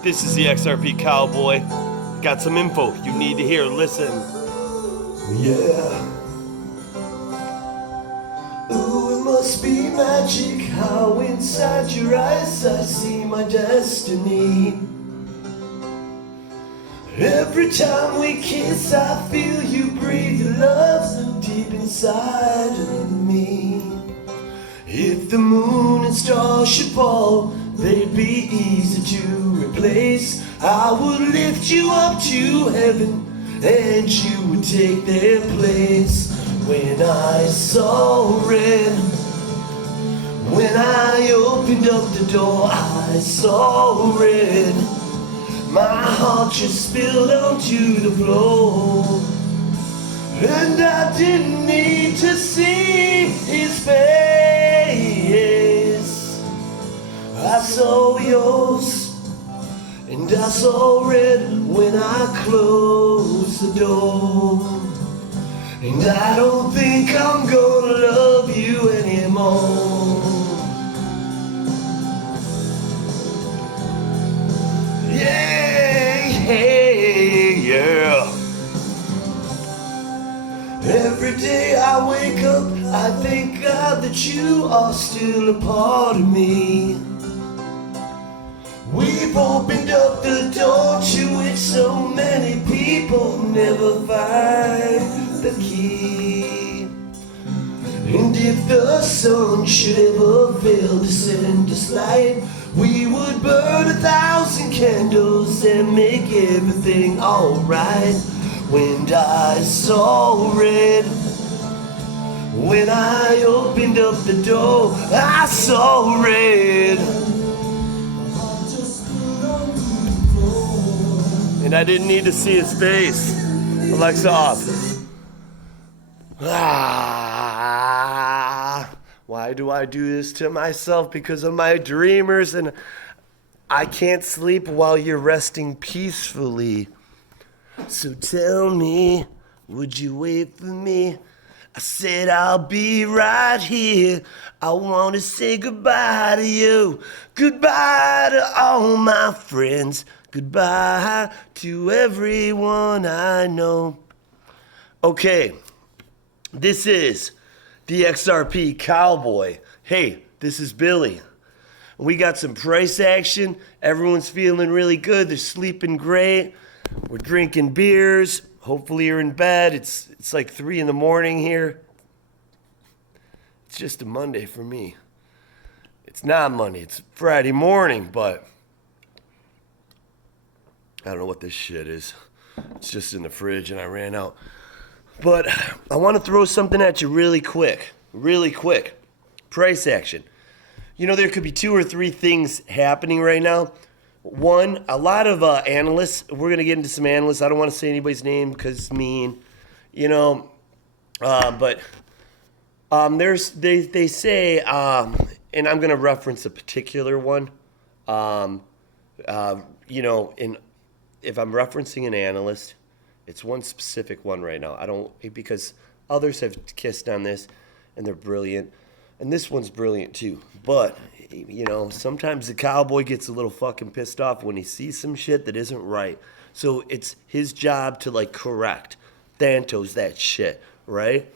This is the XRP Cowboy. Got some info you need to hear. Listen. Yeah. Ooh, it must be magic how inside your eyes I see my destiny. Every time we kiss, I feel you breathe your love deep inside of me. If the moon and stars should fall, they'd be easy to replace. I would lift you up to heaven, and you would take their place. When I saw red, when I opened up the door, I saw red. My heart just spilled onto the floor, and I didn't need to see his face. I saw yours, and I saw red when I closed the door. And I don't think I'm gonna love you anymore. Yeah. Every day I wake up, I thank God that you are still a part of me. We've opened up the door to which so many people never find the key. And if the sun should ever fail to send us light, we would burn 1,000 candles and make everything alright. When I saw red, when I opened up the door, I saw red. And I didn't need to see his face. Alexa off. Why do I do this to myself? Because of my dreamers, and I can't sleep while you're resting peacefully. So tell me, would you wait for me? I said I'll be right here. I want to say goodbye to you. Goodbye to all my friends. Goodbye to everyone I know. Okay, this is the XRP Cowboy. Hey, this is Billy. We got some price action. Everyone's feeling really good. They're sleeping great. We're drinking beers. Hopefully you're in bed. It's like 3 a.m. here. It's just a Monday for me. It's not Monday. It's Friday morning, but I don't know what this shit is. It's just in the fridge and I ran out. But I want to throw something at you really quick. Really quick. Price action. You know, there could be 2 or 3 things happening right now. One, a lot of analysts, we're going to get into some analysts. I don't want to say anybody's name because it's mean, you know. But they say, and I'm going to reference a particular one. You know, if I'm referencing an analyst, it's one specific one right now. Because others have kissed on this and they're brilliant. And this one's brilliant too. But, you know, sometimes the cowboy gets a little fucking pissed off when he sees some shit that isn't right. So it's his job to, like, correct. Thantos that shit, right?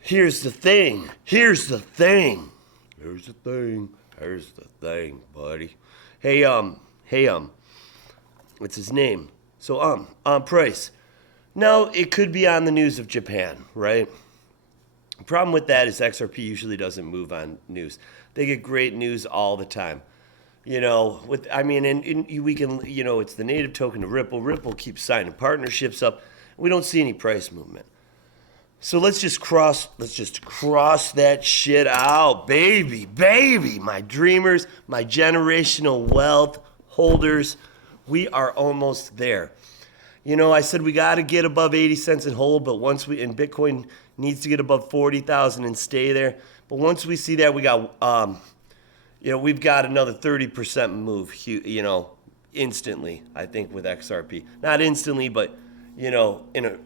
Here's the thing, buddy. Hey, what's his name? So, price. Now, it could be on the news of Japan, right? The problem with that is XRP usually doesn't move on news. They get great news all the time. You know, and we can, you know, it's the native token of Ripple. Ripple keeps signing partnerships up. We don't see any price movement. So let's just cross that shit out, baby, my dreamers, my generational wealth holders. We are almost there. You know, I said we got to get above 80 cents and hold, but and Bitcoin needs to get above 40,000 and stay there. But once we see that, we got, you know, we've got another 30% move, you know, instantly, I think, with XRP. Not instantly, but, you know, in a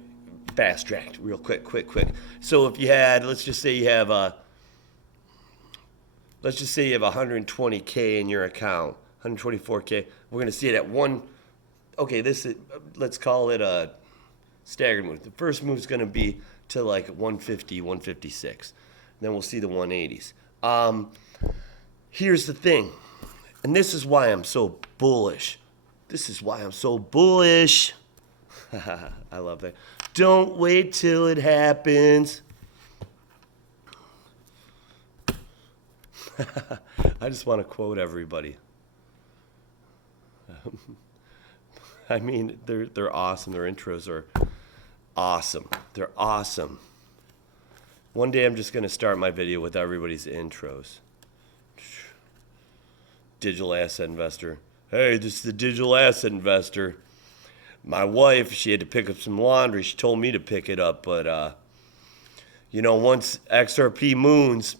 fast tracked, real quick. So if you had, let's just say you have 120K in your account, 124K. We're going to see it at one. Okay, this is, let's call it a staggered move. The first move is going to be to like 150, 156. Then we'll see the 180s. Here's the thing, and this is why I'm so bullish. This is why I'm so bullish. I love that. Don't wait till it happens. I just want to quote everybody. I mean, they're awesome. Their intros are awesome. They're awesome. One day I'm just going to start my video with everybody's intros. Digital asset investor. Hey, this is the digital asset investor. My wife, she had to pick up some laundry. She told me to pick it up, but once XRP moons,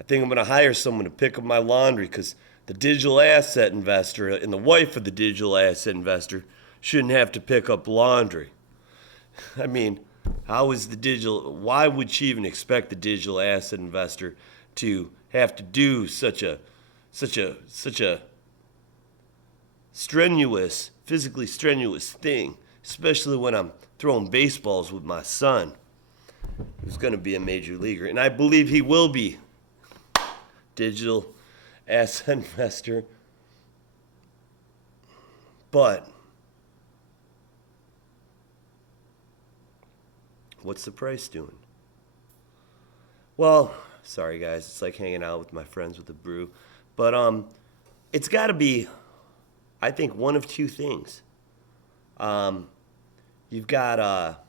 I think I'm going to hire someone to pick up my laundry because the digital asset investor and the wife of the digital asset investor shouldn't have to pick up laundry. I mean, why would she even expect the digital asset investor to have to do such a physically strenuous thing, especially when I'm throwing baseballs with my son, who's going to be a major leaguer, and I believe he will be. Digital asset investor. But what's the price doing? Well, sorry guys, it's like hanging out with my friends with a brew. But it's got to be, I think, one of two things. You've got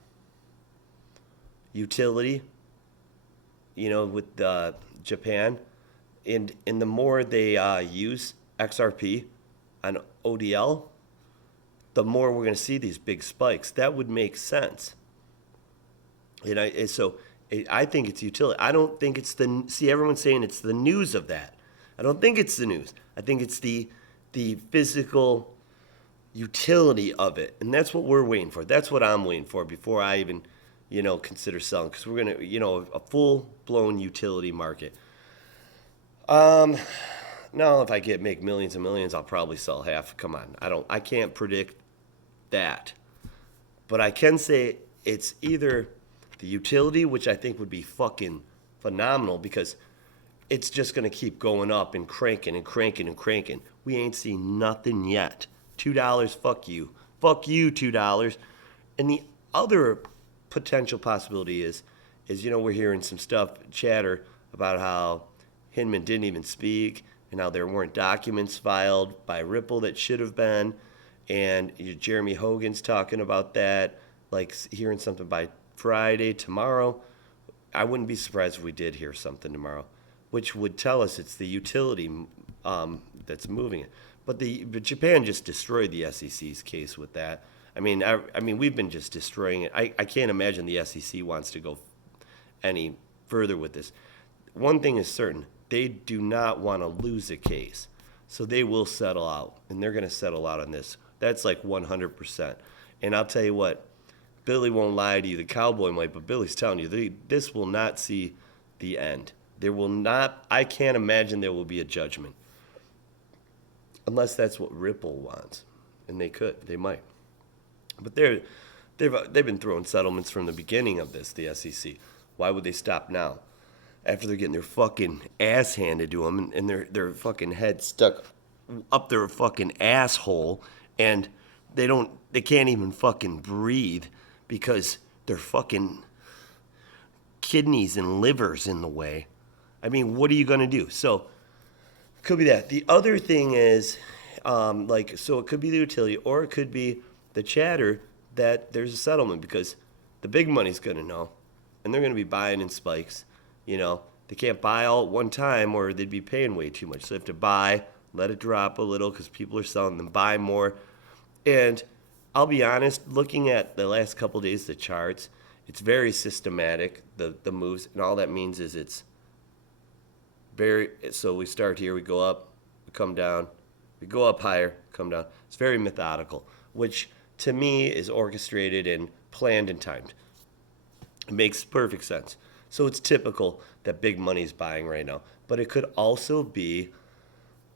utility, with Japan. And the more they use XRP on ODL, the more we're going to see these big spikes. That would make sense. I think it's utility. I don't think it's everyone's saying it's the news of that. I don't think it's the news. I think it's the physical utility of it. And that's what we're waiting for. That's what I'm waiting for before I even, consider selling. Because we're going to, a full-blown utility market. No, if I make millions and millions, I'll probably sell half. Come on. I can't predict that. But I can say it's either the utility, which I think would be fucking phenomenal because it's just going to keep going up and cranking and cranking and cranking. We ain't seen nothing yet. $2, fuck you. Fuck you, $2. And the other potential possibility is we're hearing some chatter about how Hinman didn't even speak, and how there weren't documents filed by Ripple that should have been. And Jeremy Hogan's talking about that, like hearing something by Friday, tomorrow. I wouldn't be surprised if we did hear something tomorrow, which would tell us it's the utility that's moving it. But Japan just destroyed the SEC's case with that. I mean, we've been just destroying it. I can't imagine the SEC wants to go any further with this. One thing is certain. They do not want to lose a case. So they will settle out, and they're going to settle out on this. That's like 100%. And I'll tell you what, Billy won't lie to you. The cowboy might, but Billy's telling you, this will not see the end. There will not, I can't imagine there will be a judgment. Unless that's what Ripple wants. And they might. But they've been throwing settlements from the beginning of this, the SEC. Why would they stop now? After they're getting their fucking ass handed to them and their fucking head stuck up their fucking asshole, and they can't even fucking breathe because their fucking kidneys and livers in the way. I mean, what are you gonna do? So it could be that. The other thing is, so it could be the utility, or it could be the chatter that there's a settlement because the big money's gonna know, and they're gonna be buying in spikes. They can't buy all at one time or they'd be paying way too much. So they have to buy, let it drop a little because people are selling them, buy more. And I'll be honest, looking at the last couple of days, the charts, it's very systematic, the moves. And all that means is it's so we start here, we go up, we come down, we go up higher, come down. It's very methodical, which to me is orchestrated and planned and timed. It makes perfect sense. So it's typical that big money is buying right now. But it could also be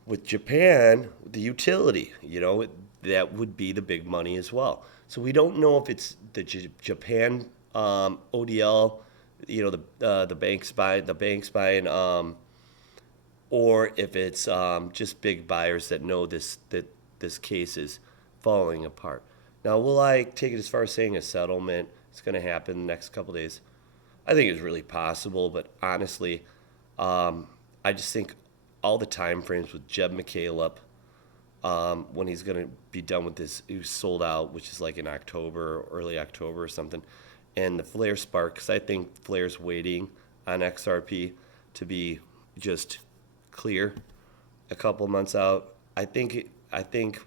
with Japan, the utility, that would be the big money as well. So we don't know if it's the Japan ODL, the banks buying, or if it's just big buyers that know that this case is falling apart. Now, will I take it as far as saying a settlement is going to happen in the next couple of days? I think it's really possible, but honestly, I just think all the time frames with Jeb McCaleb, when he's going to be done with this, he was sold out, which is like in October, early October or something, and the Flare spark, because I think Flare's waiting on XRP to be just clear a couple months out. I think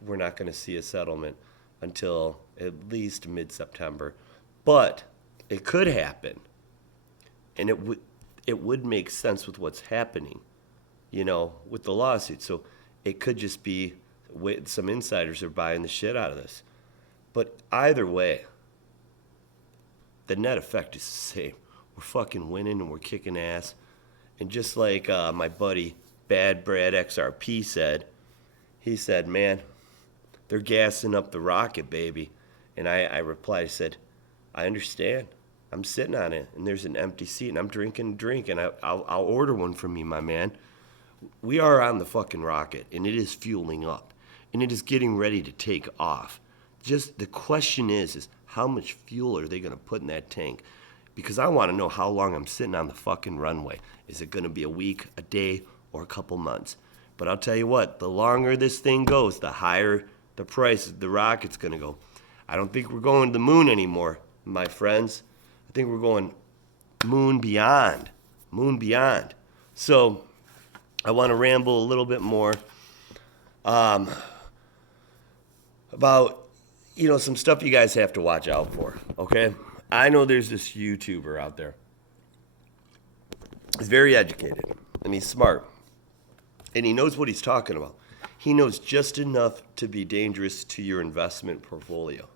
we're not going to see a settlement until at least mid-September, but it could happen, and it would make sense with what's happening, with the lawsuit. So it could just be some insiders are buying the shit out of this. But either way, the net effect is the same. We're fucking winning and we're kicking ass. And just like my buddy Bad Brad XRP said, he said, man, they're gassing up the rocket, baby. And I replied, I said, I understand. I'm sitting on it, and there's an empty seat, and I'm drinking a drink, and I'll order one from you, my man. We are on the fucking rocket, and it is fueling up, and it is getting ready to take off. Just the question is how much fuel are they going to put in that tank? Because I want to know how long I'm sitting on the fucking runway. Is it going to be a week, a day, or a couple months? But I'll tell you what, the longer this thing goes, the higher the price of the rocket's going to go. I don't think we're going to the moon anymore, my friends. I think we're going moon beyond. So I want to ramble a little bit more about, some stuff you guys have to watch out for, okay? I know there's this YouTuber out there. He's very educated, and he's smart, and he knows what he's talking about. He knows just enough to be dangerous to your investment portfolio.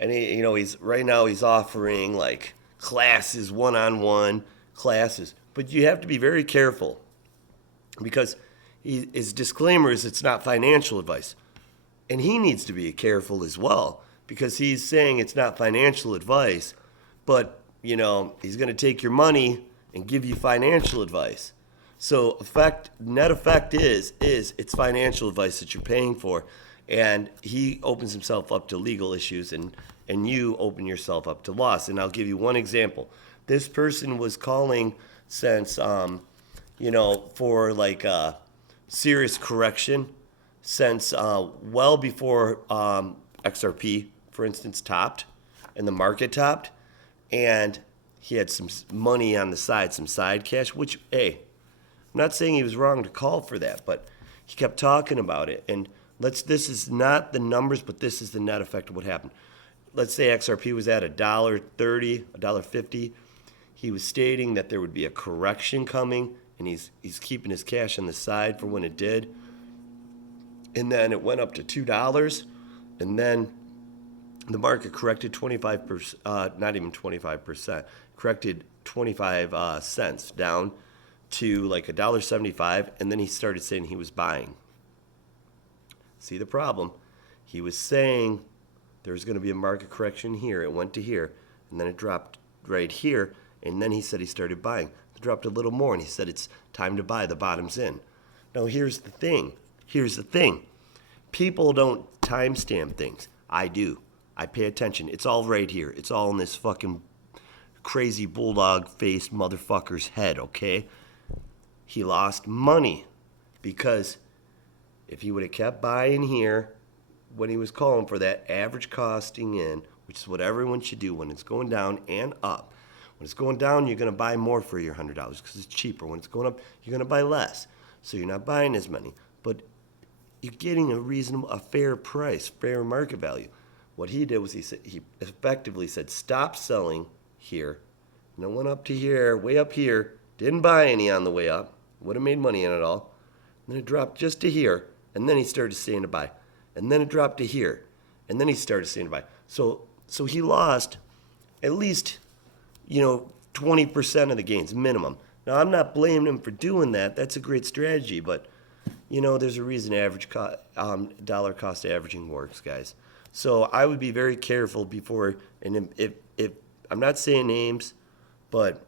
And he's right now he's offering like classes, one-on-one classes. But you have to be very careful because his disclaimer is it's not financial advice. And he needs to be careful as well because he's saying it's not financial advice, but, he's going to take your money and give you financial advice. So net effect is it's financial advice that you're paying for. And he opens himself up to legal issues, and you open yourself up to loss. And I'll give you one example. This person was calling since, for like a serious correction since well before XRP, for instance, topped and the market topped. And he had some money on the side, some side cash, which, hey, I'm not saying he was wrong to call for that, but he kept talking about it. And this is not the numbers, but this is the net effect of what happened. Let's say XRP was at $1.30, $1.50. He was stating that there would be a correction coming, and he's keeping his cash on the side for when it did. And then it went up to $2, and then the market corrected 25%, not even 25%, corrected 25 cents down to like $1.75, and then he started saying he was buying. See the problem? He was saying there's going to be a market correction here. It went to here, and then it dropped right here, and then he said he started buying. It dropped a little more, and he said it's time to buy. The bottom's in. Now, here's the thing. People don't timestamp things. I do. I pay attention. It's all right here. It's all in this fucking crazy bulldog-faced motherfucker's head, okay? He lost money because if he would have kept buying here when he was calling for that average costing in, which is what everyone should do when it's going down and up. When it's going down, you're going to buy more for your $100 because it's cheaper. When it's going up, you're going to buy less. So you're not buying as many. But you're getting a fair price, fair market value. What he did was he effectively said, stop selling here. And it went up to here, way up here. Didn't buy any on the way up. Would have made money on it all. And then it dropped just to here. And then he started saying to buy. And then it dropped to here. And then he started saying to buy. So he lost at least, 20% of the gains, minimum. Now, I'm not blaming him for doing that. That's a great strategy, but there's a reason dollar cost averaging works, guys. So I would be very careful before, and if I'm not saying names, but,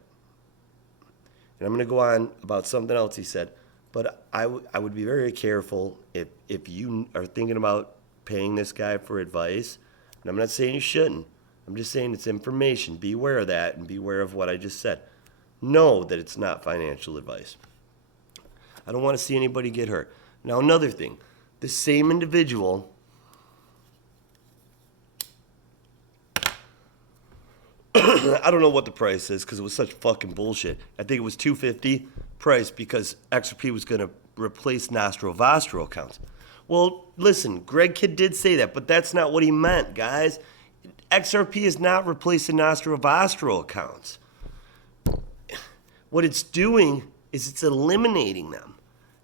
and I'm going to go on about something else he said, but I would be very careful if you are thinking about paying this guy for advice, and I'm not saying you shouldn't. I'm just saying it's information. Be aware of that and be aware of what I just said. Know that it's not financial advice. I don't want to see anybody get hurt. Now, another thing, the same individual I don't know what the price is because it was such fucking bullshit. I think it was $250 price because XRP was going to replace Nostro accounts. Well, listen, Greg Kidd did say that, but that's not what he meant, guys. XRP is not replacing Nostro accounts. What it's doing is it's eliminating them.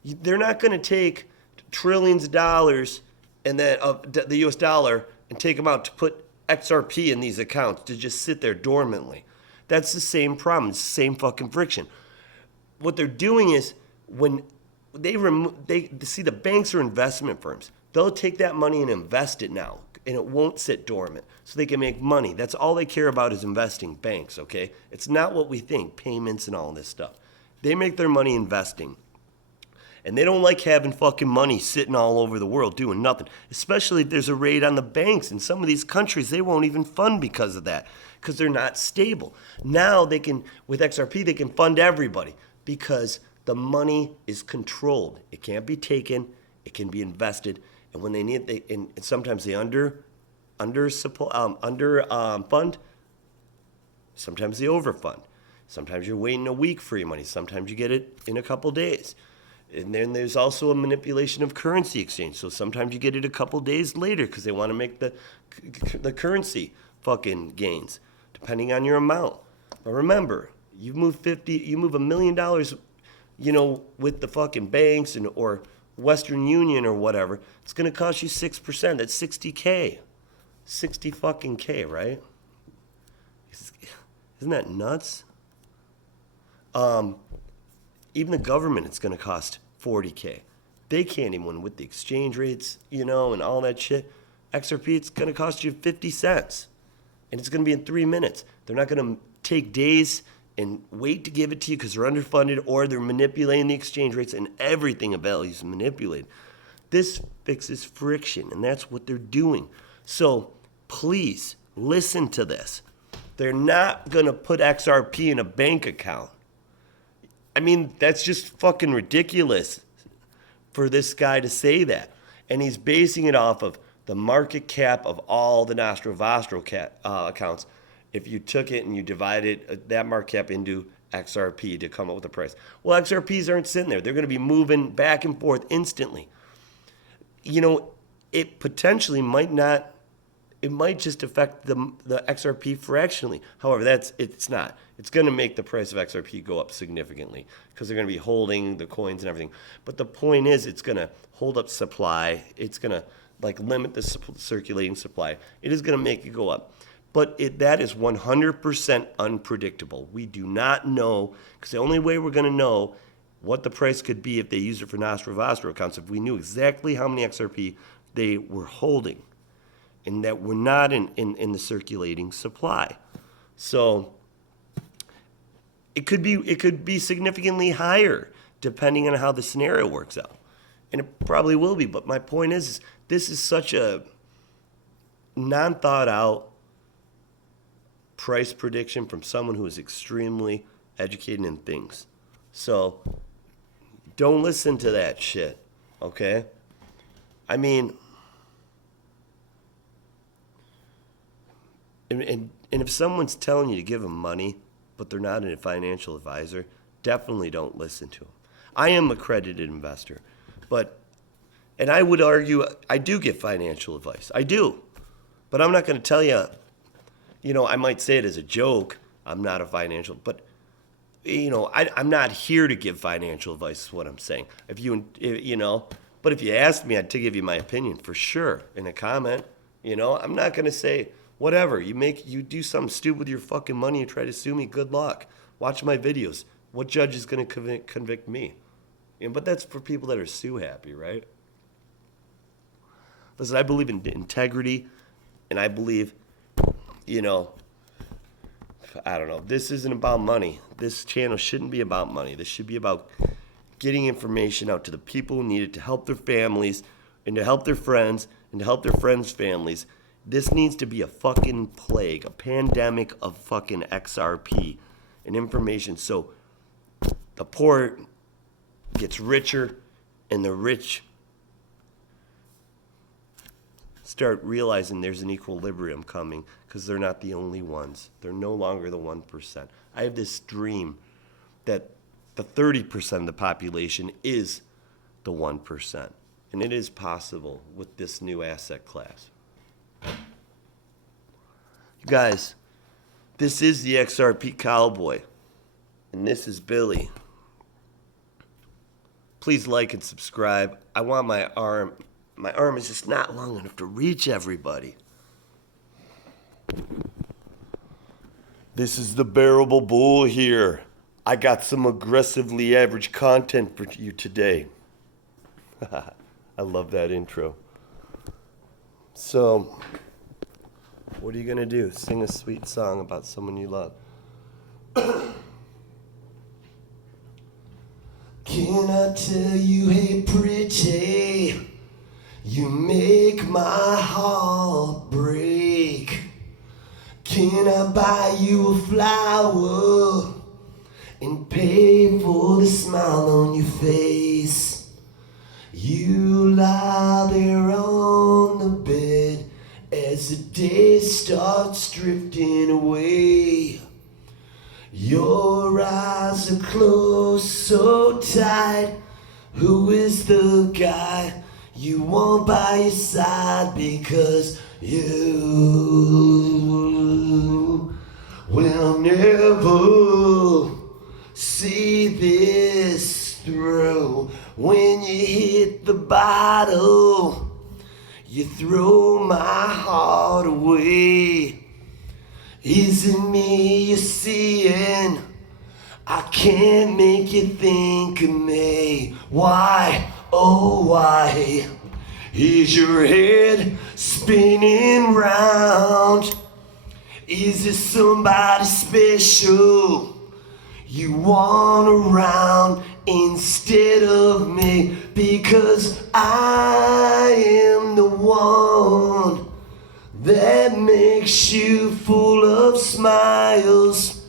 They're not going to take trillions of dollars and then of the US dollar and take them out to put XRP in these accounts to just sit there dormantly. That's the same problem. It's the same fucking friction. What they're doing is when they see the banks are investment firms. They'll take that money and invest it now, and it won't sit dormant, so they can make money. That's all they care about is investing, banks, okay? It's not what we think, payments and all this stuff. They make their money investing. And they don't like having fucking money sitting all over the world doing nothing, especially if there's a raid on the banks. In some of these countries, they won't even fund because of that, because they're not stable. Now they can, with XRP, they can fund everybody because the money is controlled. It can't be taken. It can be invested. And when they need it, and sometimes they fund, sometimes they overfund. Sometimes you're waiting a week for your money. Sometimes you get it in a couple days. And then there's also a manipulation of currency exchange. So sometimes you get it a couple days later because they want to make the currency fucking gains, depending on your amount. But remember, you move $1 million, with the fucking banks or Western Union or whatever. It's gonna cost you 6%. That's $60K, 60 fucking K, right? Isn't that nuts? Even the government, it's going to cost $40K. They can't even win with the exchange rates, and all that shit. XRP, it's going to cost you 50 cents. And it's going to be in 3 minutes. They're not going to take days and wait to give it to you because they're underfunded or they're manipulating the exchange rates and everything of value is manipulated. This fixes friction, and that's what they're doing. So please listen to this. They're not going to put XRP in a bank account. I mean, that's just fucking ridiculous for this guy to say that. And he's basing it off of the market cap of all the Nostro accounts. If you took it and you divided that market cap into XRP to come up with a price. Well, XRPs aren't sitting there. They're going to be moving back and forth instantly. It potentially might not. It might just affect the XRP fractionally. However, it's not. It's going to make the price of XRP go up significantly because they're going to be holding the coins and everything. But the point is, it's going to hold up supply. It's going to limit the circulating supply. It is going to make it go up. But that is 100% unpredictable. We do not know, because the only way we're going to know what the price could be if they use it for Nostro accounts, if we knew exactly how many XRP they were holding and that were not in the circulating supply. So it could be significantly higher depending on how the scenario works out. And it probably will be. But my point is this is such a non-thought out price prediction from someone who is extremely educated in things. So don't listen to that shit, okay? I mean, and if someone's telling you to give them money, but they're not a financial advisor, definitely don't listen to them. I am a accredited investor, and I would argue I do give financial advice. I do. But I'm not going to tell you, I might say it as a joke, I'm not a financial, but, I'm not here to give financial advice is what I'm saying. But if you asked me, I'd give you my opinion for sure in a comment. I'm not going to say, whatever, you do something stupid with your fucking money and try to sue me, good luck. Watch my videos. What judge is going to convict me? But that's for people that are sue happy, right? Listen, I believe in integrity, and I believe, I don't know. This isn't about money. This channel shouldn't be about money. This should be about getting information out to the people who need it to help their families and to help their friends and to help their friends' families. This needs to be a fucking plague, a pandemic of fucking XRP and information. So the poor gets richer and the rich start realizing there's an equilibrium coming because they're not the only ones. They're no longer the 1%. I have this dream that the 30% of the population is the 1%. And it is possible with this new asset class. You guys, this is the XRP Cowboy. And this is Billy. Please like and subscribe. I want my arm. My arm is just not long enough to reach everybody. This is the Bearable Bull here. I got some aggressively average content for you today. I love that intro. So, what are you going to do? Sing a sweet song about someone you love. Can I tell you, hey pretty, you make my heart break. Can I buy you a flower and pay for the smile on your face? You lie there on the bed as the day starts drifting away. Your eyes are closed so tight. Who is the guy you want by your side? Because you will never see this through. When you hit the bottle, you throw my heart away. Is it me you're seeing? I can't make you think of me. Why, oh why, is your head spinning round? Is it somebody special you want around instead of me? Because I am the one that makes you full of smiles,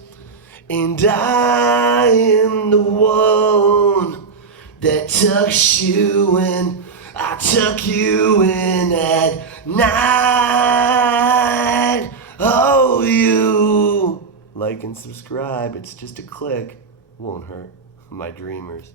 and I am the one that tucks you in. I tuck you in at night. Oh, you like and subscribe. It's just a click. Won't hurt my dreamers.